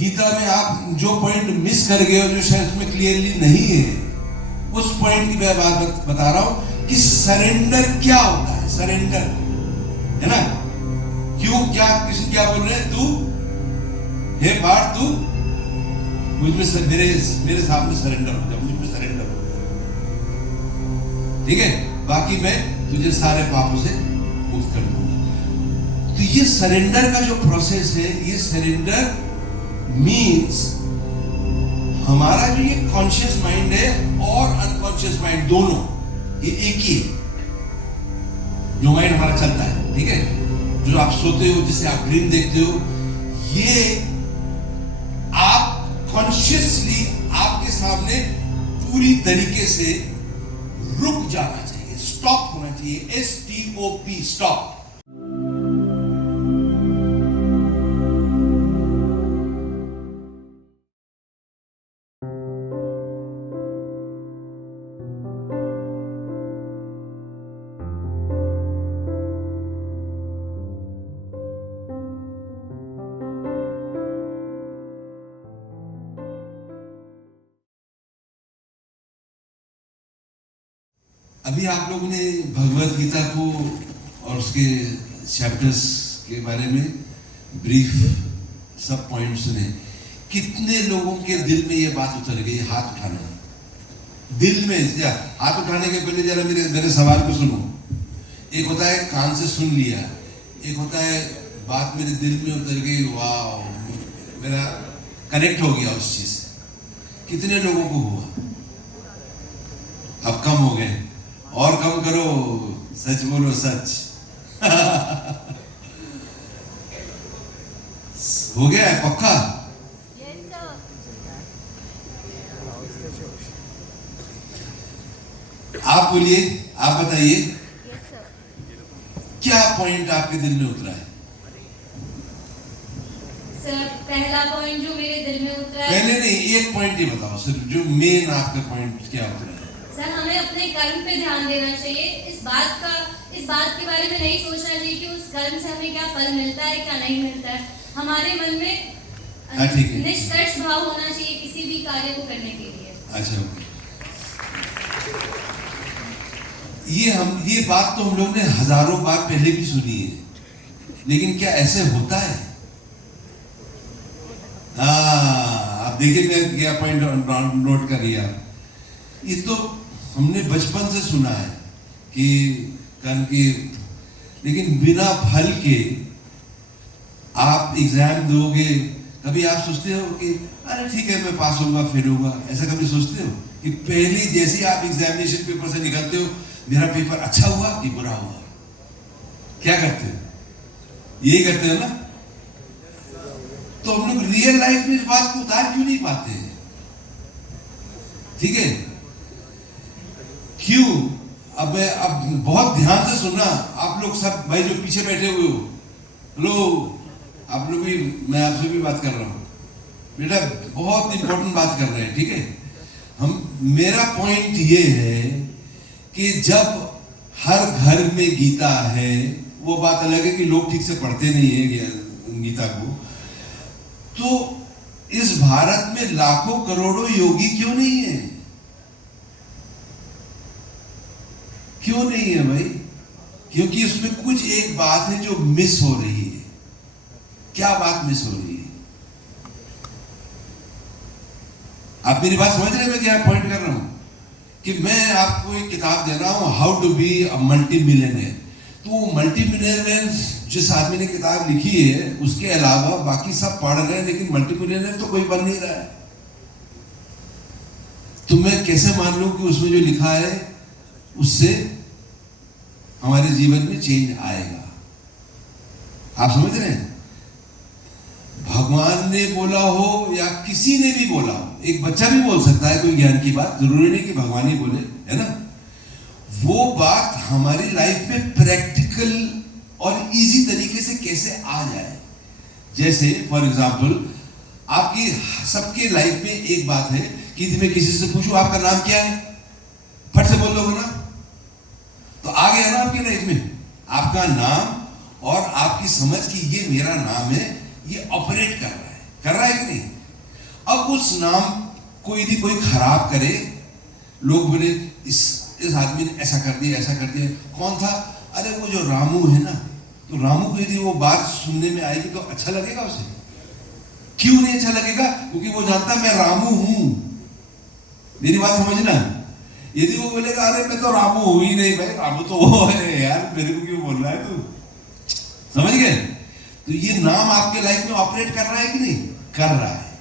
गीता में आप जो पॉइंट मिस कर गए हो, जो शायद उसमें क्लियरली नहीं है, उस पॉइंट की मैं बात बता रहा हूं कि सरेंडर क्या होता है। सरेंडर है ना, क्यों, क्या कृष्ण क्या बोल रहे हैं, तू हे पार्थ तू मुझमें मेरे सामने सरेंडर हो जा, मुझमें सरेंडर हो जा, ठीक है, बाकी मैं तुझे सारे पापों से मुक्त कर दूंगा। तो ये सरेंडर का जो प्रोसेस है, ये सरेंडर मीन्स हमारा जो ये कॉन्शियस माइंड है और अनकॉन्शियस माइंड दोनों ये एक ही है। जो माइंड हमारा चलता है, ठीक है, जो आप सोते हो, जिसे आप ड्रीम देखते हो, ये आप कॉन्शियसली आपके सामने पूरी तरीके से रुक जाना चाहिए, स्टॉप होना चाहिए। STOP, stop. अभी आप लोगों ने भगवत गीता को और उसके चैप्टर्स के बारे में ब्रीफ सब पॉइंट सुने। कितने लोगों के दिल में ये बात उतर गई? हाथ उठाना। दिल में, हाथ उठाने के पहले जरा मेरे सवाल को सुनो। एक होता है कान से सुन लिया, एक होता है बात मेरे दिल में उतर गई, वाह, मेरा कनेक्ट हो गया उस चीज से। कितने लोगों को हुआ? अब कम हो गए, और कम करो, सच बोलो, सच। हो गया है पक्का? आप बोलिए, आप बताइए, क्या पॉइंट आपके दिल में उतरा है? सर, पहला पॉइंट जो मेरे दिल में उतरा है, पहले नहीं, एक पॉइंट ही बताओ सिर्फ, जो मेन आपका पॉइंट क्या उतरा है? सर, हमें अपने कर्म पे ध्यान देना चाहिए। इस बात के बारे में नहीं सोचना चाहिए कि उस कर्म से हमें क्या फल मिलता है, क्या नहीं मिलता है। हमारे मन में निष्कर्ष भाव होना चाहिए किसी भी कार्य को करने के लिए। अच्छा, ये बात तो हम लोग ने हजारों बार पहले भी सुनी है, लेकिन क्या ऐसे होता है? आप देखिए, मैं क्या पॉइंट नोट कर लिया। ये तो हमने बचपन से सुना है कि कर्म की, लेकिन बिना फल के आप एग्जाम दोगे, कभी आप सोचते हो कि अरे ठीक है मैं पास होऊंगा, फेल होऊंगा? ऐसा कभी सोचते हो कि पहले जैसे ही आप एग्जामिनेशन पेपर से निकलते हो, मेरा पेपर अच्छा हुआ कि बुरा हुआ? क्या करते हो? यही करते हो ना? तो हम लोग रियल लाइफ में इस बात को उतार क्यों नहीं पाते हैं? ठीक है, क्यों? अब बहुत ध्यान से सुनना आप लोग सब, भाई जो पीछे बैठे हुए हो, हेलो, आप लोग भी, मैं आपसे भी बात कर रहा हूं बेटा, बहुत इंपॉर्टेंट बात कर रहे हैं, ठीक है। मेरा पॉइंट ये है कि जब हर घर में गीता है, वो बात अलग है कि लोग ठीक से पढ़ते नहीं है गीता को, तो इस भारत में लाखों करोड़ों योगी क्यों नहीं है? क्यों नहीं है भाई? क्योंकि उसमें कुछ एक बात है जो मिस हो रही है। क्या बात मिस हो रही है? आप मेरी बात समझ रहे हैं मैं क्या पॉइंट कर रहा हूं? कि मैं आपको एक किताब दे रहा हूं, how to be a multi millionaire. तो मल्टी मिलियनेयर जिस आदमी ने किताब लिखी है, उसके अलावा बाकी सब पढ़ रहे हैं, लेकिन मल्टी मिलियनेयर तो कोई बन नहीं रहा है। तो मैं कैसे मान लूं कि उसमें जो लिखा है उससे हमारे जीवन में चेंज आएगा? आप समझ रहे हैं? भगवान ने बोला हो या किसी ने भी बोला हो, एक बच्चा भी बोल सकता है कोई ज्ञान की बात, जरूरी नहीं कि भगवान ही बोले, है ना? वो बात हमारी लाइफ में प्रैक्टिकल और इजी तरीके से कैसे आ जाए। जैसे फॉर एग्जाम्पल, आपकी सबके लाइफ में एक बात है कि मैं किसी से पूछूं आपका नाम क्या है, फट से बोल दोगे ना, तो आ गया ना आपकी लाइफ में आपका नाम और आपकी समझ कि ये मेरा नाम है, ये ऑपरेट कर रहा है कि नहीं? अब उस नाम को यदि कोई खराब करे, लोग बोले इस आदमी ने ऐसा कर दिया, ऐसा कर दिया। कौन था? अरे वो जो रामू है ना, तो रामू को यदि वो बात सुनने में आएगी तो अच्छा लगेगा उसे? क्यों नहीं अच्छा लगेगा? क्योंकि वो जानता मैं रामू हूं। मेरी बात समझना। यदि वो बोलेगा अरे मैं तो रामू हूं ही नहीं, भाई रामू तो वो है यार, मेरे को क्यों बोल रहा है तू? समझ गए? तो ये नाम आपके लाइफ में ऑपरेट कर रहा है कि नहीं? कर रहा है।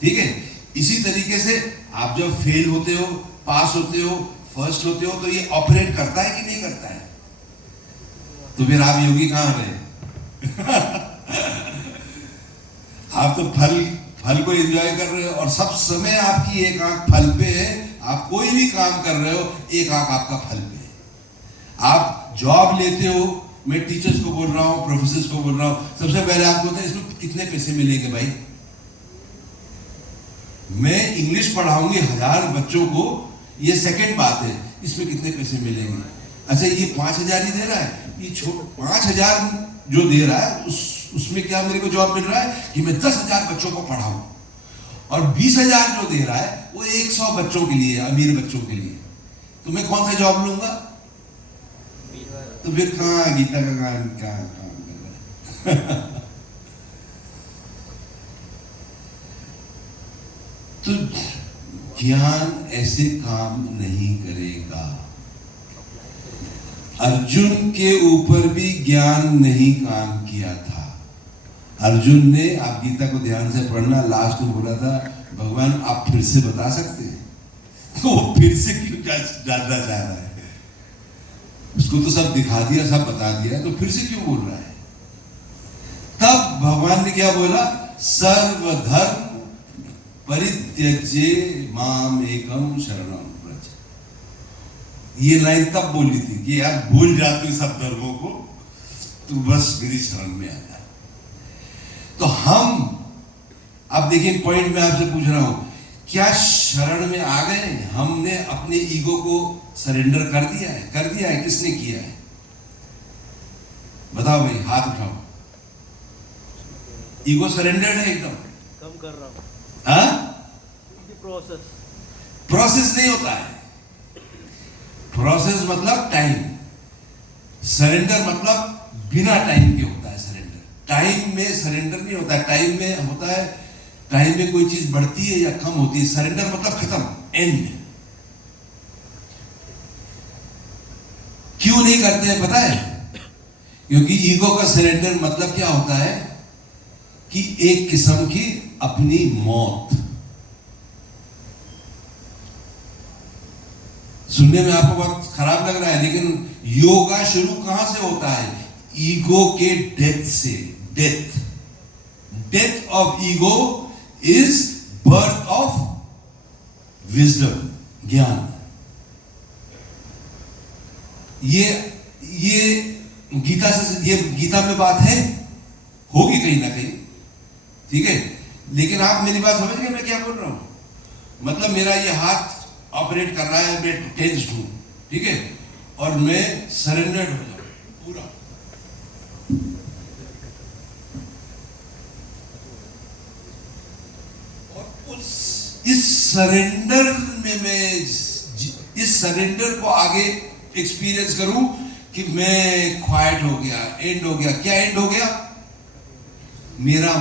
ठीक है। इसी तरीके से आप जब फेल होते हो, पास होते हो, फर्स्ट होते हो, तो ये ऑपरेट करता है कि नहीं करता है? तो फिर आप योगी कहां रहे? आप तो फल को एंजॉय कर रहे हो और सब समय आपकी एक आंख फल पे है। आप कोई भी काम कर रहे हो, एक आंख आपका फल पे है। आप जॉब लेते हो, मैं टीचर्स को बोल रहा हूं, प्रोफेसर्स को बोल रहा हूं, सबसे पहले आपको होता है इसमें कितने पैसे मिलेंगे भाई? मैं इंग्लिश पढ़ाऊंगी 1000 बच्चों को, ये सेकंड बात है, इसमें कितने पैसे मिलेंगे? अच्छा ये 5000 ही दे रहा है, ये 5000 जो दे रहा है उसमें क्या मेरे को जॉब मिल रहा है कि मैं 10,000 बच्चों को पढ़ाऊं, और 20,000 जो दे रहा है वो 100 बच्चों के लिए, अमीर बच्चों के लिए। तो मैं कौन सा जॉब लूंगा? तो फिर कहां गीता का काम कर रहा है? तो ज्ञान ऐसे काम नहीं करेगा। अर्जुन के ऊपर भी ज्ञान नहीं काम किया था। अर्जुन ने, आप गीता को ध्यान से पढ़ना, लास्ट में बोला था भगवान आप फिर से बता सकते हैं? तो वो फिर से क्यों जानना चाह रहा है? उसको तो सब दिखा दिया, सब बता दिया, तो फिर से क्यों बोल रहा है? तब भगवान ने क्या बोला? सर्वधर्म परित्यज्य माम एकम शरणम व्रज। ये लाइन तब बोली थी कि यार भूल जा तू सब धर्मों को, तू बस मेरी शरण में आ जा। तो हम अब देखिए, पॉइंट में आपसे पूछ रहा हूं, क्या शरण में आ गए? हमने अपने ईगो को सरेंडर कर दिया है? कर दिया है? किसने किया है? बताओ भाई, हाथ उठाओ। ईगो सरेंडर्ड है एकदम? कम कर रहा हूं। हाँ? प्रोसेस नहीं होता है। प्रोसेस मतलब टाइम, सरेंडर मतलब बिना टाइम के होता है सरेंडर। टाइम में सरेंडर नहीं होता है, टाइम में होता है, टाइम में कोई चीज बढ़ती है या कम होती है। सरेंडर मतलब खत्म, एंड। क्यों नहीं करते हैं पता है? क्योंकि ईगो का सरेंडर मतलब क्या होता है कि एक किस्म की अपनी मौत। सुनने में आपको बहुत खराब लग रहा है, लेकिन योगा शुरू कहां से होता है? ईगो के डेथ से। Death of ego is birth of wisdom, ज्ञान। ये गीता से, ये गीता में बात है, होगी कहीं ना कहीं, ठीक है। लेकिन आप मेरी बात समझ गए मैं क्या बोल रहा हूं? मतलब मेरा ये हाथ ऑपरेट कर रहा है, मैं टेंस्ड हूं, ठीक है, और मैं सरेंडर्ड हो जाऊं पूरा। और इस सरेंडर में मैं इस सरेंडर को आगे एक्सपीरियंस करूं कि मैं क्वाइट हो गया, एंड हो गया। क्या एंड हो गया? मेरा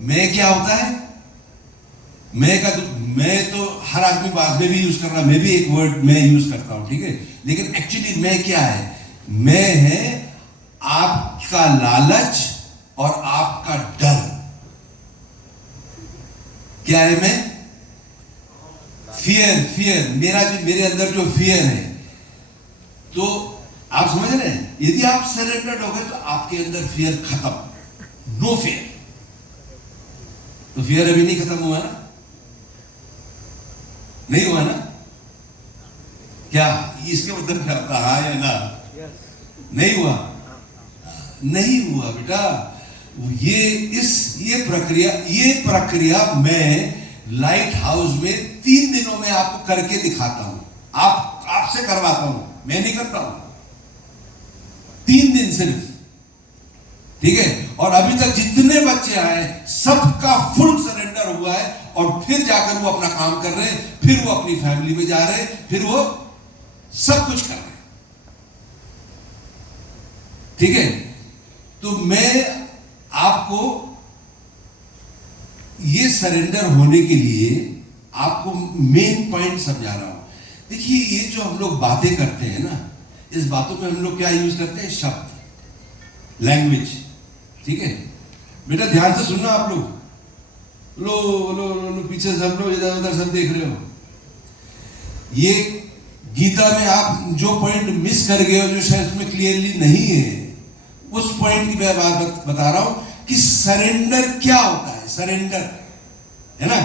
मैं क्या होता है? मैं तो हर आदमी बाद में भी यूज कर रहा, मैं भी एक वर्ड मैं यूज करता हूं, ठीक है, लेकिन एक्चुअली मैं क्या है? मैं है आपका लालच और आपका डर। क्या है मैं? फियर। मेरे अंदर जो फियर है, तो आप समझ रहे हैं, यदि आप सरेंडर्ड हो गए तो आपके अंदर फियर खत्म, नो फियर। तो फियर अभी नहीं खत्म हुआ ना? नहीं हुआ ना? क्या इसके मतलब क्या होता? हाँ या ना? नहीं हुआ? नहीं हुआ बेटा। ये प्रक्रिया मैं लाइट हाउस में 3 दिनों में आपको करके दिखाता हूं, आपसे करवाता हूं, मैं नहीं करता हूं। 3 दिन सिर्फ, ठीक है। और अभी तक जितने बच्चे आए सबका फुल सरेंडर हुआ है और फिर जाकर वो अपना काम कर रहे हैं, फिर वो अपनी फैमिली में जा रहे हैं, फिर वो सब कुछ कर रहे हैं। ठीक है, तो मैं आपको ये सरेंडर होने के लिए आपको मेन पॉइंट समझा रहा हूं। देखिए, ये जो हम लोग बातें करते हैं ना, इस बातों में हम लोग क्या यूज करते हैं? शब्द, लैंग्वेज। ठीक है बेटा, ध्यान से सुनना आप लोग। लो लो लो, पीछे सब लोग इधर उधर सब देख रहे हो। ये गीता में आप जो पॉइंट मिस कर गए हो, जो शायद उसमें क्लियरली नहीं है, उस पॉइंट की मैं बात बता रहा हूं कि सरेंडर क्या होता है। सरेंडर है ना,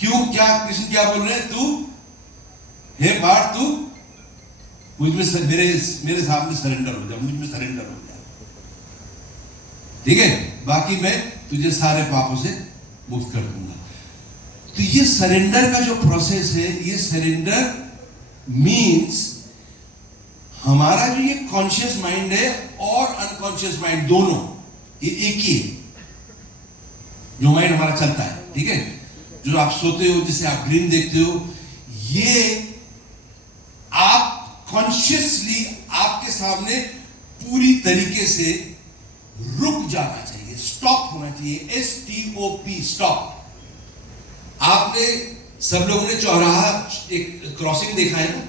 क्यों, क्या कृष्ण क्या बोल रहे हैं? तू हे पार्थ, तू मुझ में मेरे सामने सरेंडर हो जा, मुझ में सरेंडर हो जा। ठीक है, बाकी मैं तुझे सारे पापों से मुक्त कर दूंगा। तो ये सरेंडर का जो प्रोसेस है, ये सरेंडर मीन्स हमारा जो ये कॉन्शियस माइंड है और अनकॉन्शियस माइंड दोनों ये एक ही है। जो माइंड हमारा चलता है, ठीक है, जो आप सोते हो, जिसे आप ड्रीम देखते हो, ये आप कॉन्शियसली आपके सामने पूरी तरीके से रुक जाना चाहिए, स्टॉप होना चाहिए। STOP, stop. आपने सब लोगों ने चौराहा एक क्रॉसिंग देखा है ना,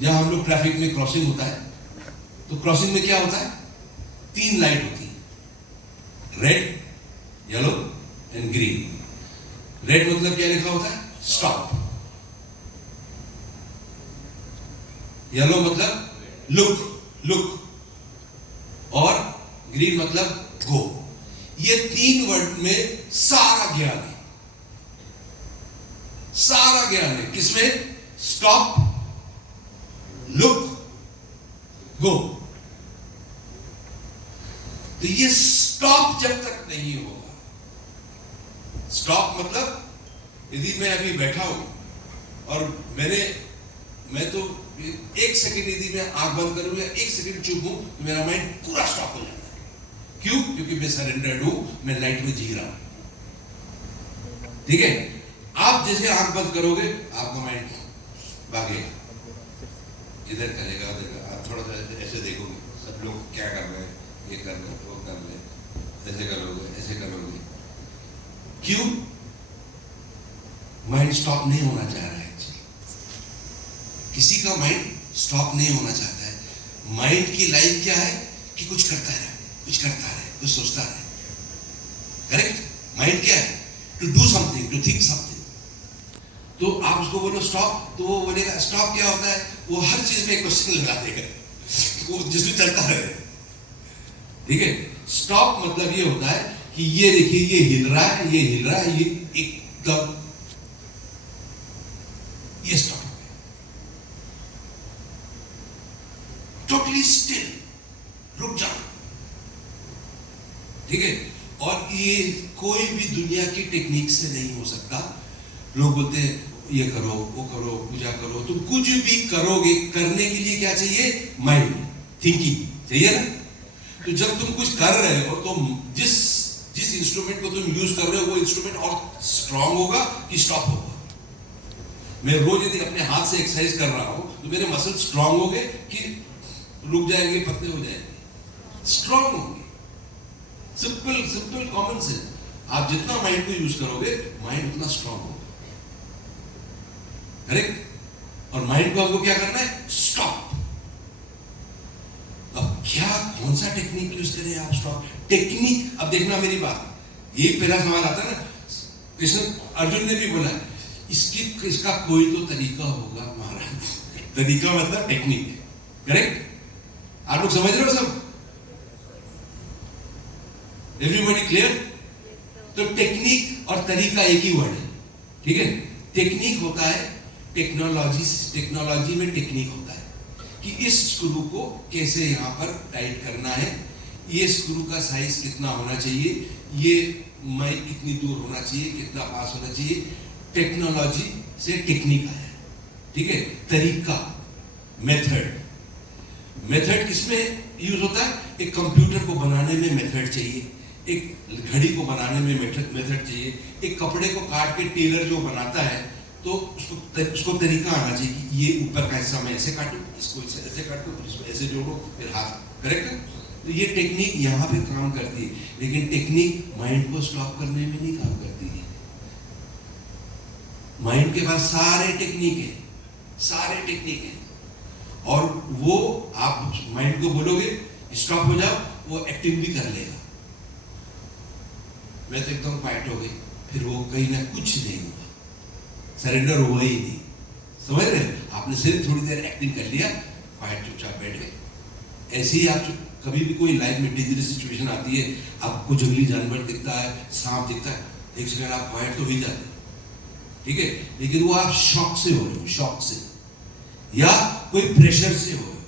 जहां हम लोग ट्रैफिक में क्रॉसिंग होता है, तो क्रॉसिंग में क्या होता है? 3 लाइट होती है, red, yellow and green. Red मतलब क्या लिखा होता है? स्टॉप। येलो मतलब लुक, और ग्रीन मतलब गो। ये 3 वर्ड में सारा ज्ञान है, सारा ज्ञान है। किसमें? स्टॉप, लुक, गो। तो ये स्टॉप जब तक नहीं होगा, स्टॉप मतलब यदि मैं अभी बैठा हूं और मैं तो 1 सेकंड यदि मैं आंख बंद करूं या 1 सेकंड चुप हूं, तो मेरा माइंड पूरा स्टॉप हो जाता है। क्यों? क्योंकि मैं सरेंडर्ड हूं, मैं लाइट में जी रहा हूं। ठीक है, आप जैसे आंख बंद करोगे, आपका माइंड भागेगा, इधर करेगा, आप थोड़ा सा ऐसे देखोगे, सब लोग क्या कर रहे हैं, ये कर रहे हैं, वो कर रहे हैं, ऐसे करोगे, ऐसे करोगे। क्यों? माइंड स्टॉप नहीं होना चाह रहा है। किसी का माइंड स्टॉप नहीं होना चाहता है। माइंड की लाइफ क्या है कि कुछ करता रहे, कुछ करता रहे, कुछ सोचता रहे। करेक्ट? माइंड क्या है? To do something, to think something. तो आप उसको बोलो स्टॉप, तो वो बोलेगा स्टॉप क्या होता है? वो हर चीज में एक क्वेश्चन लगा देगा, वो जिसमें चलता रहे। ठीक है, स्टॉप मतलब ये होता है कि ये देखिए, ये हिल रहा है, ये हिल रहा है, ये एकदम, ये स्टॉप, टोटली स्टिल, रुक जाना। ठीक है, और ये कोई भी दुनिया की टेक्निक से नहीं हो सकता। लोग बोलते हैं ये करो, वो करो, पूजा करो, तुम कुछ भी करोगे, करने के लिए क्या चाहिए? माइंड, थिंकिंग चाहिए ना। तो जब तुम कुछ कर रहे हो, तो जिस इंस्ट्रूमेंट को तुम यूज कर रहे हो, वो इंस्ट्रूमेंट और स्ट्रांग होगा कि स्टॉप होगा। मैं रोज यदि अपने हाथ से एक्सरसाइज कर रहा हूं, तो मेरे मसल स्ट्रांग हो गए कि रुक जाएंगे, पतले हो जाएंगे, स्ट्रांग होंगे। Simple common sense. आप जितना माइंड को यूज करोगे, माइंड उतना स्ट्रांग होगा। करेक्ट? और माइंड को आपको क्या करना है? स्टॉप। अब क्या, कौन सा टेक्निक यूज करें आप? Stop technique. अब देखना मेरी बात, ये पहला सवाल आता है ना, कृष्ण अर्जुन ने भी बोला इसका कोई तो तरीका होगा महाराज। तरीका मतलब टेक्निक। करेक्ट? आप लोग समझ रहे हो सब? Everybody clear? तो टेक्निक और तरीका एक ही वर्ड है। ठीक है, टेक्निक होता है टेक्नोलॉजी में टेक्निक होता है कि इस स्क्रू को कैसे यहां पर टाइट करना है, ये स्क्रू का साइज कितना होना चाहिए, ये माइक कितनी दूर होना चाहिए, कितना पास होना चाहिए। टेक्नोलॉजी से टेक्निक आया। ठीक है, तरीका, मेथड किसमें यूज होता है? एक कंप्यूटर को बनाने में मेथड चाहिए, एक घड़ी को बनाने में मेथड चाहिए, एक कपड़े को काट के टेलर जो बनाता है तो उसको तरीका आना चाहिए कि ये ऊपर का हिस्सा मैं ऐसे काटूं, इसको ऐसे काटूं, फिर इसको ऐसे जोड़ो, फिर हाथ, करेक्ट है? तो ये टेक्निक यहाँ पे काम करती है, लेकिन टेक्निक माइंड को स्टॉप करने में नहीं काम करती है। माइंड के पास सारे टेक्निक है और वो आप माइंड को बोलोगे स्टॉप हो जाओ, वो एक्टिंग भी कर लेगा। मैं तो एकदम क्वाइट हो गई, फिर वो कहीं ना कुछ नहीं हुआ, सरेंडर हुआ ही नहीं। समझ रहे? आपने सिर्फ थोड़ी देर एक्टिंग कर लिया, क्वाइट चुपचाप बैठ गए। ऐसे ही आप कभी भी कोई लाइफ में डेंजरस सिचुएशन आती है, आपको जंगली जानवर दिखता है, सांप दिखता है, एक सेकंड आप क्वाइट तो ही जाते हैं, ठीक है, लेकिन वो आप शॉक से हो रहे हो, शॉक से, या कोई प्रेशर से हो रहे हो,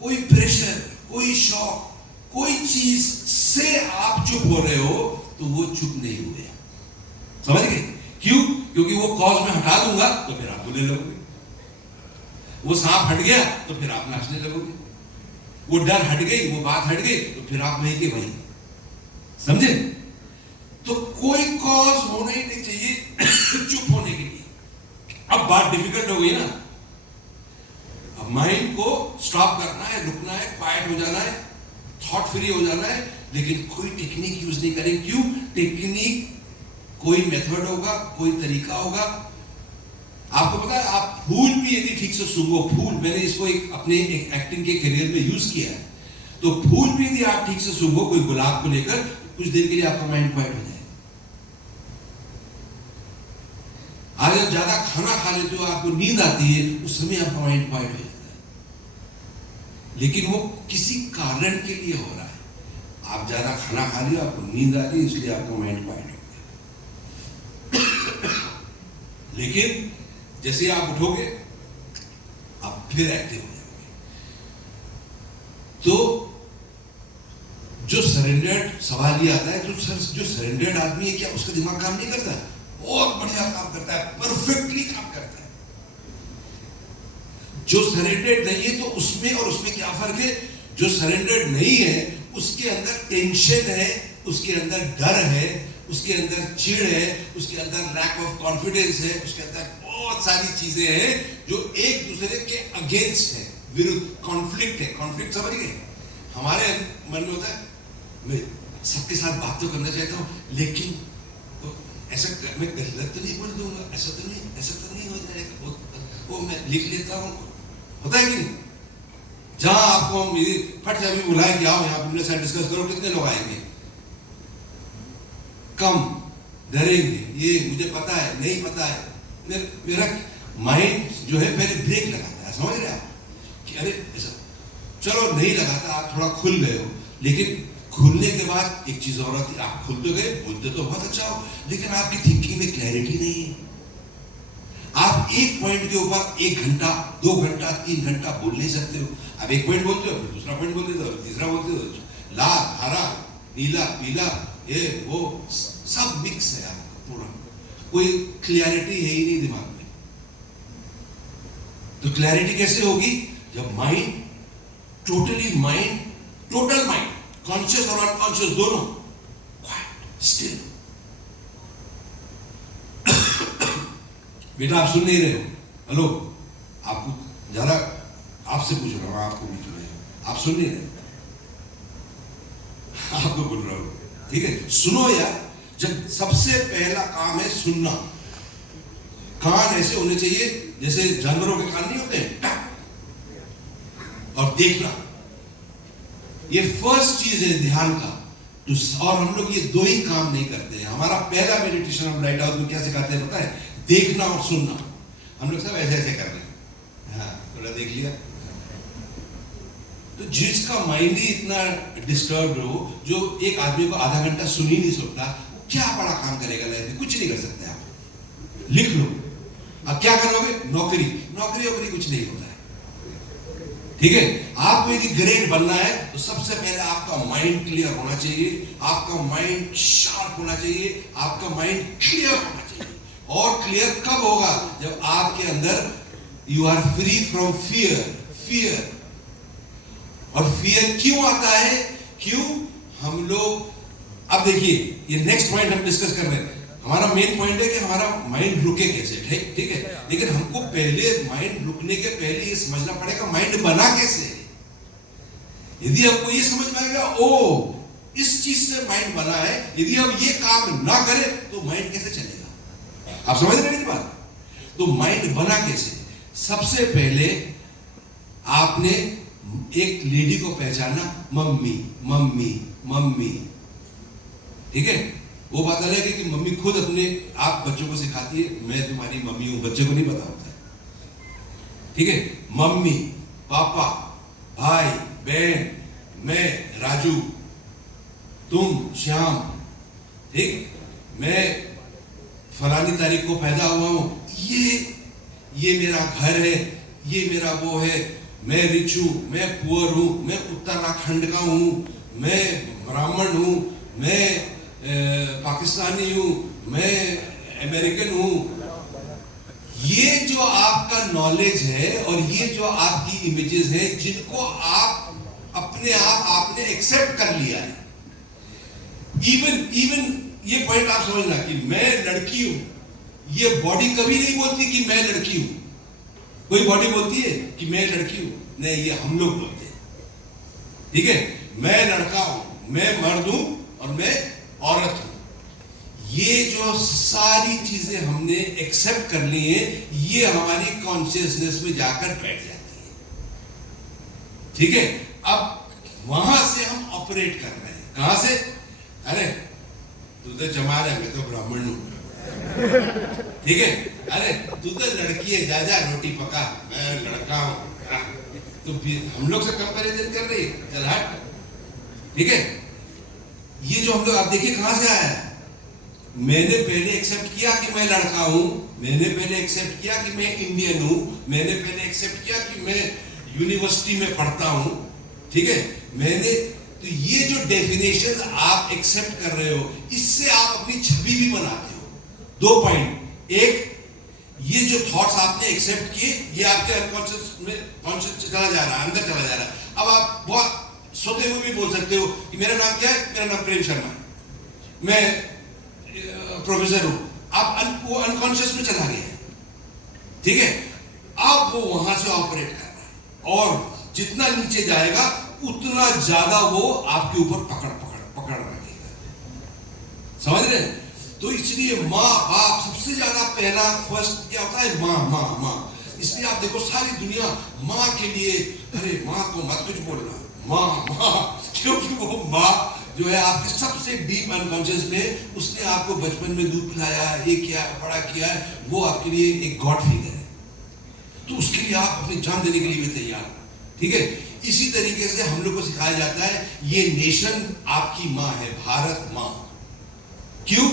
कोई प्रेशर, कोई शॉक, कोई चीज से आप चुप हो रहे हो, तो वो चुप नहीं हुए। समझ गए? क्यों? क्योंकि वो कॉज में हटा दूंगा तो फिर आप बोलने लगोगे, वो सांप हट गया तो फिर आप नाचने लगोगे, वो डर हट गई, वो बात हट गई, तो फिर आप वहीं के वहीं। समझे? तो कोई कॉज होना ही नहीं चाहिए चुप होने के लिए। अब बात डिफिकल्ट हो गई ना, अब माइंड को स्टॉप करना है, रुकना है, क्वाइट हो जाना है, थॉट फ्री हो जाना है, लेकिन कोई टेक्निक यूज नहीं करें। क्यों? टेक्निक कोई मेथड होगा, कोई तरीका होगा। आपको पता है, आप फूल भी यदि ठीक से सूंघो, फूल, मैंने इसको अपने एक्टिंग के करियर में यूज किया है, तो फूल भी यदि आप ठीक से सूंघो कोई गुलाब को लेकर, कुछ देर के लिए आपका माइंड क्वाइट हो जाएगा। आज आप ज्यादा खाना खा लेते हो, आपको नींद आती है, उस समय आपका माइंड क्वाइट हो जाता है, लेकिन वो किसी कारण के लिए हो रहा है। आप ज्यादा खाना खा लिया, आपको नींद आ रही, इसलिए आपका माइंड क्वाइट हो गया। लेकिन जैसे आप उठोगे, आप फिर एक्टिव हो जाओगे। तो जो सरेंडर्ड, सवाल ये आता है, जो सरेंडर्ड आदमी है, क्या उसका दिमाग काम नहीं करता? बहुत बढ़िया काम करता है, परफेक्टली काम करता है। जो सरेंडर्ड नहीं है, तो उसमें और उसमें क्या फर्क है? जो सरेंडर्ड नहीं है, उसके अंदर टेंशन है, उसके अंदर डर है, उसके अंदर चिढ़ है, उसके अंदर लैक ऑफ कॉन्फिडेंस है, उसके अंदर बहुत सारी चीजें हैं जो एक दूसरे के अगेंस्ट है, विरुद्ध, कॉन्फ्लिक्ट है। कॉन्फ्लिक्ट समझ गए? हमारे मन में होता है, मैं सबके साथ बात तो करना चाहता हूँ, लेकिन ऐसा मैं गलत तो नहीं बोल दूंगा, ऐसा तो नहीं हो जाएगा, वो मैं लिख लेता हूँ। होता है कि नहीं? जहां आपको फट से अभी बुलाए कि आओ यहाँ अपने साथ डिस्कस करो, कितने लोग आएंगे? कम, डरेंगे, ये मुझे पता है, नहीं पता है। मेरा माइंड जो है पहले ब्रेक लगाता है, समझ रहे आप? कि अरे ऐसा, चलो नहीं लगाता, आप थोड़ा खुल गए हो, लेकिन खुलने के बाद एक चीज और आती है, आप खुल तो गए, बोलते तो बहुत अच्छा हो, लेकिन आपकी थिंकिंग में क्लैरिटी नहीं है। आप एक पॉइंट के ऊपर 1 घंटा, 2 घंटा, 3 घंटा बोल नहीं सकते हो। आप एक पॉइंट बोलते हो, दूसरा पॉइंट बोल देते हो, तीसरा बोलते हो, लाल, हरा, नीला, पीला, ये वो सब मिक्स है आपका पूरा, कोई क्लैरिटी है ही नहीं दिमाग में। तो क्लैरिटी कैसे होगी? जब माइंड, टोटल माइंड, कॉन्शियस और अनकॉन्शियस दोनों क्वाइट, स्टिल। बेटा आप सुन नहीं रहे हो? हेलो, आपको ज्यादा, आपसे पूछ रहा हूं, आपको पूछ रहे हो, आप सुन नहीं रहे, आपको बोल रहा हूं, ठीक है? सुनो यार। जब सबसे पहला काम है सुनना। कान ऐसे होने चाहिए जैसे जानवरों के कान नहीं होते हैं, और देखना, ये फर्स्ट चीज है ध्यान का। और हम लोग ये 2 ही काम नहीं करते हैं। हमारा पहला मेडिटेशन हम लाइट हाउस में क्या सिखाते हैं पता है? देखना और सुनना। हम लोग सब ऐसे ऐसे कर रहे हैं, हाँ थोड़ा देख लिया। तो जिसका माइंड ही इतना डिस्टर्ब हो, जो एक आदमी को आधा घंटा सुन ही नहीं सकता, वो क्या बड़ा काम करेगा लाइफ में? कुछ नहीं कर सकते आप। लिख लो, अब क्या करोगे? नौकरी कुछ नहीं होता है, ठीक है? आपको यदि ग्रेट बनना है तो सबसे पहले आपका माइंड क्लियर होना चाहिए, आपका माइंड शार्प होना चाहिए, आपका माइंड क्लियर होना चाहिए। और क्लियर कब होगा? जब आपके अंदर you are free from fear. और फियर क्यों आता है? क्यों? हम लोग अब देखिए, ये नेक्स्ट पॉइंट हम डिस्कस कर रहे हैं। हमारा मेन पॉइंट है कि हमारा माइंड रुके कैसे, ठीक है। लेकिन हमको पहले माइंड रुकने के पहले ये समझना पड़ेगा माइंड बना कैसे। यदि आपको ये समझ में आएगा, ओ इस चीज से माइंड बना है, यदि हम ये काम ना करें तो माइंड कैसे चलेगा। आप समझ रहे हैं मेरी बात? तो माइंड बना कैसे? सबसे पहले आपने एक लेडी को पहचाना, मम्मी मम्मी मम्मी, ठीक है। वो बात अलग है कि मम्मी खुद अपने आप बच्चों को सिखाती है, मैं तुम्हारी मम्मी हूं, बच्चे को नहीं पता होता है, ठीक है। मम्मी, पापा, भाई, बहन, मैं राजू, तुम श्याम, ठीक, मैं फलानी तारीख को पैदा हुआ हूं, ये मेरा घर है, ये मेरा वो है, मैं रिच हूं, मैं पुअर हूं, मैं उत्तराखंड का हूं, मैं ब्राह्मण हूं, मैं पाकिस्तानी हूं, मैं अमेरिकन हूं। ये जो आपका नॉलेज है और ये जो आपकी इमेजेस हैं, जिनको आप अपने आप आपने एक्सेप्ट कर लिया है। इवन ये पॉइंट आप समझना कि मैं लड़की हूं, ये बॉडी कभी नहीं बोलती कि मैं लड़की हूं। कोई बॉडी बोलती है कि मैं लड़की हूं? नहीं, ये हम लोग बोलते हैं, ठीक है। मैं लड़का हूं, मैं मर्द हूं और मैं औरत हूं। ये जो सारी चीजें हमने एक्सेप्ट कर ली है, ये हमारी कॉन्शियसनेस में जाकर बैठ जाती है, ठीक है। अब वहां से हम ऑपरेट कर रहे हैं। कहां से? अरे तू तो जमाल है, मैं तो ब्राह्मण हूं, ठीक है। अरे तू तो लड़की है, जा जा रोटी पका, मैं लड़का हूं। तो हम लोग से कंपैरिजन कर रही है, चल हट, ठीक है। ये जो हम लोग, आप देखिए कहां से आया है। मैंने पहले एक्सेप्ट किया कि मैं लड़का हूं, मैंने पहले एक्सेप्ट किया कि मैं इंडियन हूं, मैंने पहले एक्सेप्ट किया कि मैं यूनिवर्सिटी में पढ़ता हूं, ठीक है। तो ये जो डेफिनेशन आप एक्सेप्ट कर रहे हो, इससे आप अपनी छवि भी बनाते हो। 2 पॉइंट, एक, ये जो थॉट्स आपने एक्सेप्ट किए, ये आपके अनकॉन्शियस में कॉन्शियस चला जा रहा है, अंदर चला जा रहा है। अब आप बहुत सोते हुए भी बोल सकते हो कि मेरा नाम क्या है, मेरा नाम प्रेम शर्मा है, मैं प्रोफेसर हूं। आप वो अनकॉन्शियस में चला गया है, ठीक है। अब वो वहां से ऑपरेट कर रहा है और जितना नीचे जाएगा उतना ज्यादा वो आपके ऊपर पकड़ रखेगा। समझ रहे हैं? तो इसलिए माँ बाप सबसे ज्यादा पहला फर्स्ट क्या होता है, माँ माँ माँ। इसलिए आप देखो सारी दुनिया माँ के लिए, अरे माँ को मत कुछ बोलना, माँ माँ, क्योंकि वो माँ जो है आपके सबसे डीप अनकॉन्शियस में, उसने आपको बचपन में दूध पिलाया, ये किया, बड़ा किया है, वो आपके लिए एक गॉड फिगर है। तो उसके लिए आप अपनी जान देने के लिए भी तैयार, ठीक है। इसी तरीके से हम लोग को सिखाया जाता है, ये नेशन आपकी माँ है, भारत माँ। क्यों?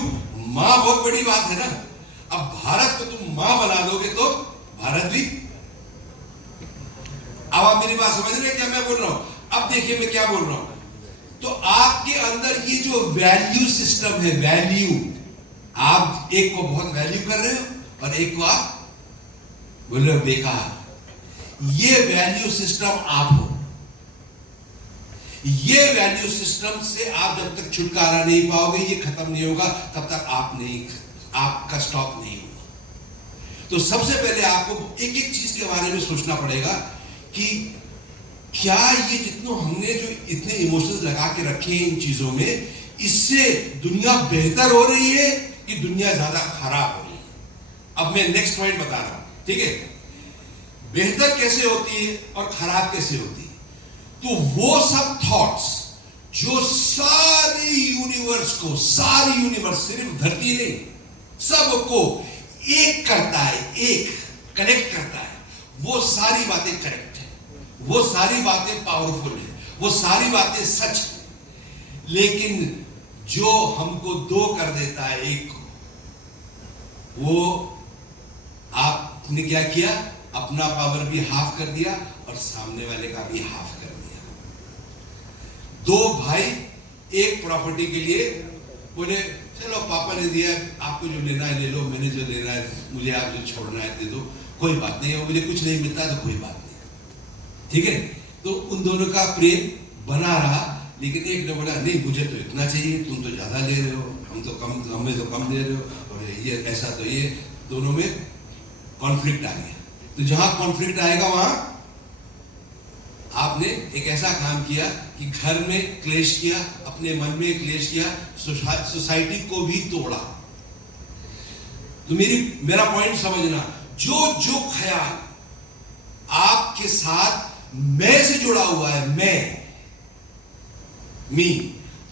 माँ बहुत बड़ी बात है ना। अब भारत को तुम माँ बना दोगे तो भारत भी। अब आप मेरी बात समझ रहे हैं क्या मैं बोल रहा हूं? अब देखिए मैं क्या बोल रहा हूं। तो आपके अंदर ये जो वैल्यू सिस्टम है, वैल्यू, आप एक को बहुत वैल्यू कर रहे हो और एक को आप बोल रहे हो बेकार। ये वैल्यू सिस्टम आप हो। ये वैल्यू सिस्टम से आप जब तक छुटकारा नहीं पाओगे, ये खत्म नहीं होगा, तब तक आपका स्टॉप नहीं होगा। तो सबसे पहले आपको एक एक चीज के बारे में सोचना पड़ेगा कि क्या ये जितनों हमने जो इतने इमोशंस लगा के रखे हैं इन चीजों में, इससे दुनिया बेहतर हो रही है कि दुनिया ज्यादा खराब हो रही है। अब मैं नेक्स्ट पॉइंट बता रहा हूं, ठीक है। बेहतर कैसे होती है और खराब कैसे होती है? तो वो सब थॉट्स जो सारी यूनिवर्स सिर्फ धरती नहीं, सबको एक करता है, एक कनेक्ट करता है, वो सारी बातें करेक्ट है, वो सारी बातें पावरफुल है, वो सारी बातें सच है। लेकिन जो हमको दो कर देता है एक को, वो आपने क्या किया, अपना पावर भी हाफ कर दिया और सामने वाले का भी हाफ कर दिया। दो भाई एक प्रॉपर्टी के लिए बोले चलो पापा ने दिया, आपको जो लेना है ले लो, मैंने जो लेना है, मुझे आप जो छोड़ना है दे दो, कोई बात नहीं है, मुझे कुछ नहीं मिलता तो कोई बात नहीं, ठीक है। तो उन दोनों का प्रेम बना रहा, लेकिन एक ने बोला नहीं मुझे तो इतना चाहिए, तुम तो ज्यादा ले रहे हो, हम तो कम, हमें तो कम दे रहे हो, और ये ऐसा, तो ये दोनों में कॉन्फ्लिक्ट आ गया। तो जहां कॉन्फ्लिक्ट आएगा वहां आपने एक ऐसा काम किया कि घर में क्लेश किया, अपने मन में क्लेश किया, सोसाइटी को भी तोड़ा। तो मेरा पॉइंट समझना, जो जो ख्याल आपके साथ मैं से जुड़ा हुआ है, मैं, me,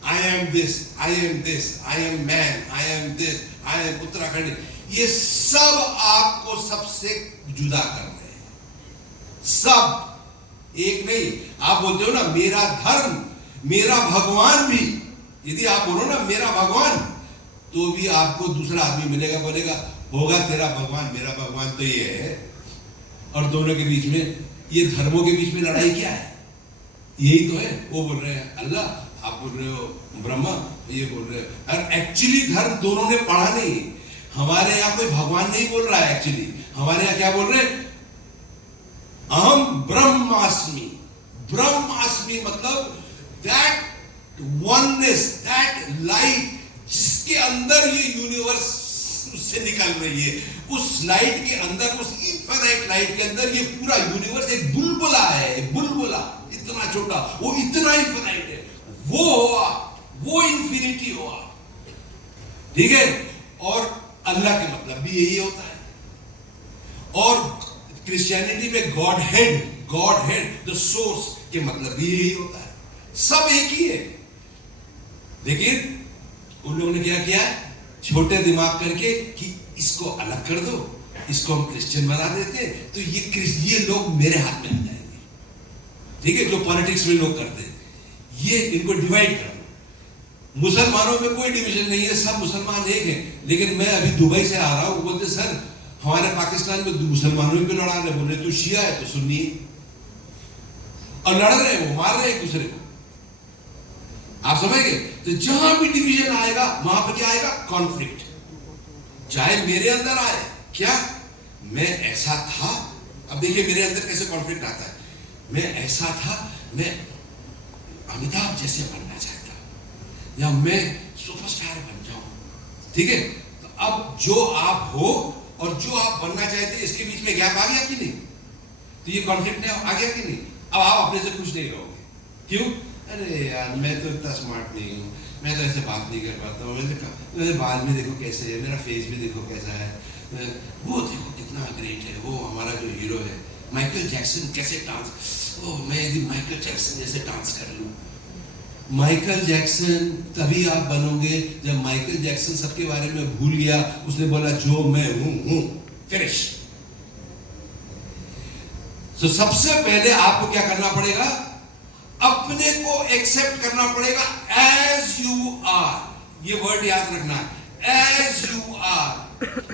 I am this, I am this, I am man, I am this, I am Uttarakhand, ये सब आपको सबसे जुदा कर रहे हैं। सब, एक नहीं। आप बोलते हो ना मेरा धर्म, मेरा भगवान भी, यदि आप बोलो ना मेरा भगवान, तो भी आपको दूसरा आदमी मिलेगा, बोलेगा होगा तेरा भगवान, मेरा भगवान तो ये है। और दोनों के बीच में, ये धर्मों के बीच में लड़ाई क्या है? यही तो है। वो बोल रहे हैं अल्लाह, आप बोल रहे हो ब्रह्मा, ये बोल रहे हो। और एक्चुअली धर्म दोनों ने पढ़ा नहीं। हमारे यहाँ कोई भगवान नहीं बोल रहा है, एक्चुअली हमारे यहाँ क्या बोल रहे हैं? अहम ब्रह्मास्मि। ब्रह्मास्मि मतलब दैट वननेस, दैट लाइट जिसके अंदर ये यूनिवर्स से निकल रही है, उस लाइट के अंदर, उस इनफिनिट लाइट के अंदर ये पूरा यूनिवर्स एक बुलबुला है, बुलबुला इतना छोटा, वो इतना इनफिनिट है, वो हुआ, वो इंफिनिटी हुआ, ठीक है। और अल्लाह के मतलब भी यही होता है। और क्रिश्चियनिटी में गॉड हेड द सोर्स के मतलब भी यही होता है। सब एक ही है। लेकिन उन लोगों ने क्या किया, छोटे दिमाग करके कि इसको अलग कर दो, इसको हम क्रिश्चियन बना देते, तो ये लोग मेरे हाथ में आ जाएंगे, ठीक है। जो पॉलिटिक्स में लोग करते हैं, ये इनको डिवाइड कर दो। मुसलमानों में कोई डिवीजन नहीं है, सब मुसलमान एक हैं। लेकिन मैं अभी दुबई से आ रहा हूं, बोलते सर हमारे पाकिस्तान में मुसलमानों को लड़ा रहे, बोले तू शिया है तो सुन्नी है, और लड़ रहे हैं, वो मार रहे हैं एक दूसरे को। आप समझ गए? तो जहां भी डिवीजन आएगा वहां पर क्या आएगा? कॉन्फ्लिक्ट। चाहे मेरे अंदर आए, क्या मैं ऐसा था, अब देखिए मेरे अंदर कैसे कॉन्फ्लिक्ट आता है। मैं ऐसा था, मैं अमिताभ जैसे बनना चाहता, या मैं सुपरस्टार बन जाऊं, ठीक है। तो अब जो आप हो और जो आप बनना चाहते, इसके बीच में गैप आ गया कि नहीं? तो ये कॉन्फ्लिक्ट आ गया कि नहीं? अब आप अपने से खुश नहीं रहोगे। क्यों? अरे यार मैं तो इतना स्मार्ट नहीं हूँ, मैं तो ऐसे बात नहीं कर पाता हूँ, मेरे बाल भी देखो कैसे है, मेरा फेस भी देखो कैसा है, वो देखो कितना ग्रेट है, वो हमारा जो हीरो है माइकल जैक्सन कैसे डांस, ओह मैं यदि माइकल जैक्सन जैसे डांस कर लूँ। माइकल जैक्सन तभी आप बनोगे जब माइकल जैक्सन सबके बारे में भूल गया, उसने बोला जो मैं हूँ फिनिश। तो सबसे पहले आपको क्या करना पड़ेगा? अपने को एक्सेप्ट करना पड़ेगा एज यू आर। ये वर्ड याद रखना, एज यू आर।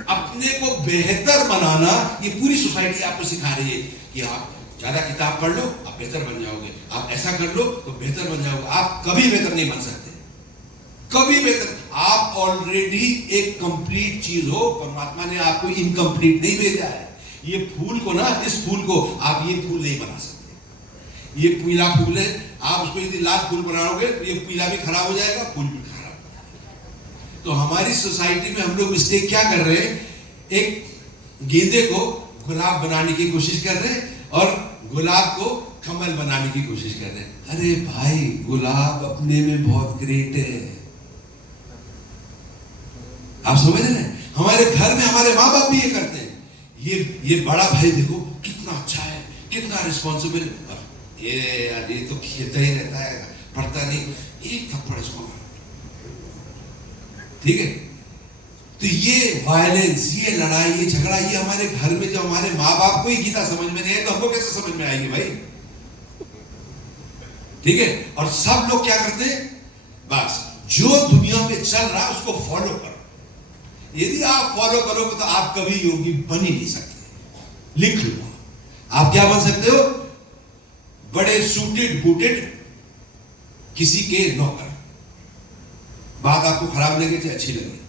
अपने को बेहतर बनाना, ये पूरी सोसाइटी आपको सिखा रही है कि आप ज्यादा किताब पढ़ लो आप बेहतर बन जाओगे, आप ऐसा कर लो तो बेहतर बन जाओगे। आप कभी बेहतर नहीं बन सकते, कभी बेहतर। आप ऑलरेडी एक कंप्लीट चीज हो, परमात्मा ने आपको इनकम्प्लीट नहीं भेजा है। ये फूल को ना, इस फूल को आप ये फूल नहीं बना सकते। ये पीला फूल है, आप उसको यदि लाल फूल बनाओगे तो ये पीला भी खराब हो जाएगा, फूल भी खराब हो जाएगा। तो हमारी सोसाइटी में हम लोग मिस्टेक क्या कर रहे हैं? एक गेंदे को गुलाब बनाने की कोशिश कर रहे हैं और गुलाब को कमल बनाने की कोशिश कर रहे हैं। अरे भाई, गुलाब अपने में बहुत ग्रेट है। आप समझ रहे हैं? हमारे घर में हमारे माँ बाप भी ये करते हैं। ये बड़ा भाई देखो कितना अच्छा है, कितना रिस्पॉन्सिबल। ये यार ये तो खेलता ही रहता है, पढ़ता नहीं, एक थप्पड़ इसको मार, ठीक है। तो ये वायलेंस, ये लड़ाई, ये झगड़ा, ये हमारे घर में जो हमारे माँ बाप को ही गीता समझ में नहीं है, तो हमको कैसे समझ में आएगी भाई? ठीक है। और सब लोग क्या करते हैं? बस जो दुनिया में चल रहा है उसको फॉलो करो। यदि आप फॉलो करोगे तो आप कभी योगी बन ही नहीं सकते। लिख लो, आप क्या बन सकते हो? बड़े सूटेड बूटेड किसी के नौकर। बात आपको खराब लगे चाहे अच्छी लगे,